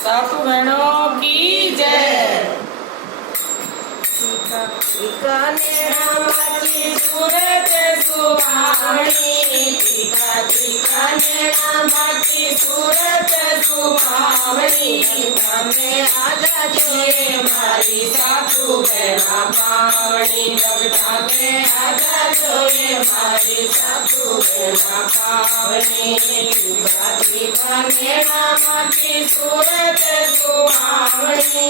सासू बहनों की जय। टीकानेरामाची सूरत सुहावणी, टीकानेरामाची सूरत सुहावणी। તમે આજા જોયે મારી સાસુ બહેના પાવણી, તમે આજા જોયે મારી સાસુ બહેના પાવણી। ટીકાનેરામાची सूरत सुहावणी,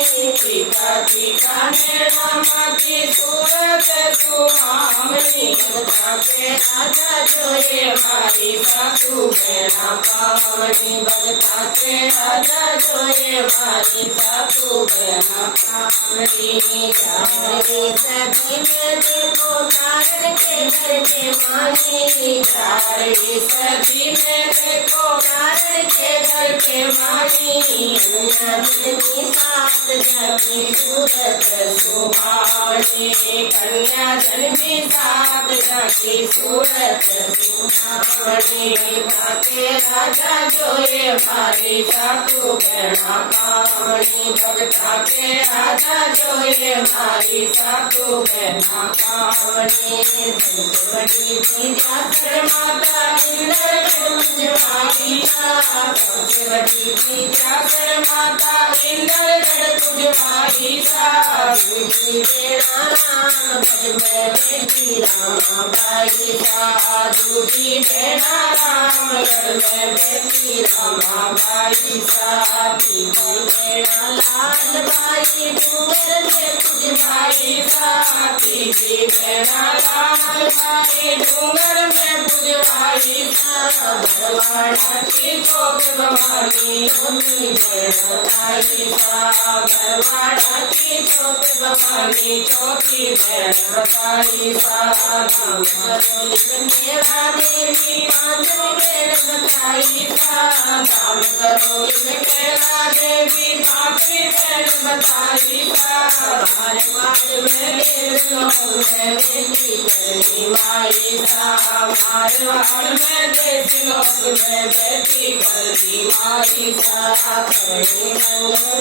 टीकानेरामाची सूरत सुहावणी। भगताते आजा जोये मारी सासू बहना पावणी, भगताते आजा जोये मारी सासू बहना पावणी। 4वीं सदी में देखो कारण के घर के मानी, 4वीं सदी में देखो कारण के घर के मानी। कन्याजननी सात जगी सूरत सुहावणी, कन्याजननी सात जगी सूरत सुहावणी। भगताते राजा जोये मारी सासू बहना पावणी, भगताते राजा जोये मारी सासू बहना पावणी। बड़ी विद्याधर माता इंद्रगढ़ वाली, सबसे बड़ी विद्याधर माता इंद्रगढ़ वाली। दूधी बेड़ा राम गढ़ में बेटी रामाबाई, दूधी बेड़ा राम गढ़ में बेटी रामाबाई। दूधी बेड़ा लाल बाई डूंगर में पुजवाई, दूधी बेड़ा लाल बाई डूंगर में पुजवाई। भरवाड़ा की चौक भवानी होती बताई, भरवाड़ा की चौक भवानी चौकी बताई। धाम करोली मेरा देवी पांचवी बेड़ बताई, धाम करोली मेरा देवी पांचवी बेड़ बताई। हमारे बात में बेटी करनी माई, हमारे बात में देश लोक में बेटी करनी माई। करनी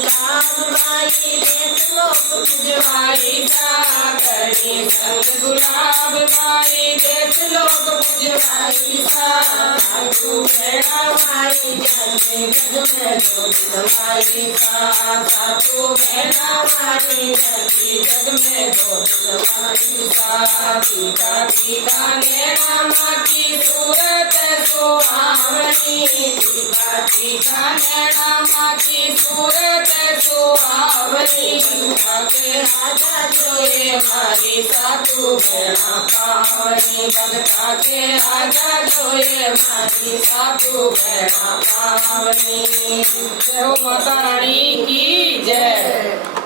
लाभ माई देश लोक पुजवाई, करनी संग गुलाब माई देश लोक पुजवाई। सासू बेड़ा माई जन्मे जग में जोत समाई, सासू बेड़ा माई जन्मे जग में जोत समाई। टीकानेरामाची सूरत सुहावणी, टीकानेरामाची सूरत सुहावणी। भगताते आजा जोये मारी सासू बहना पावणी, भगताते आजा जोये मारी सासू बहना पावणी। जय हो माता रानी की जय।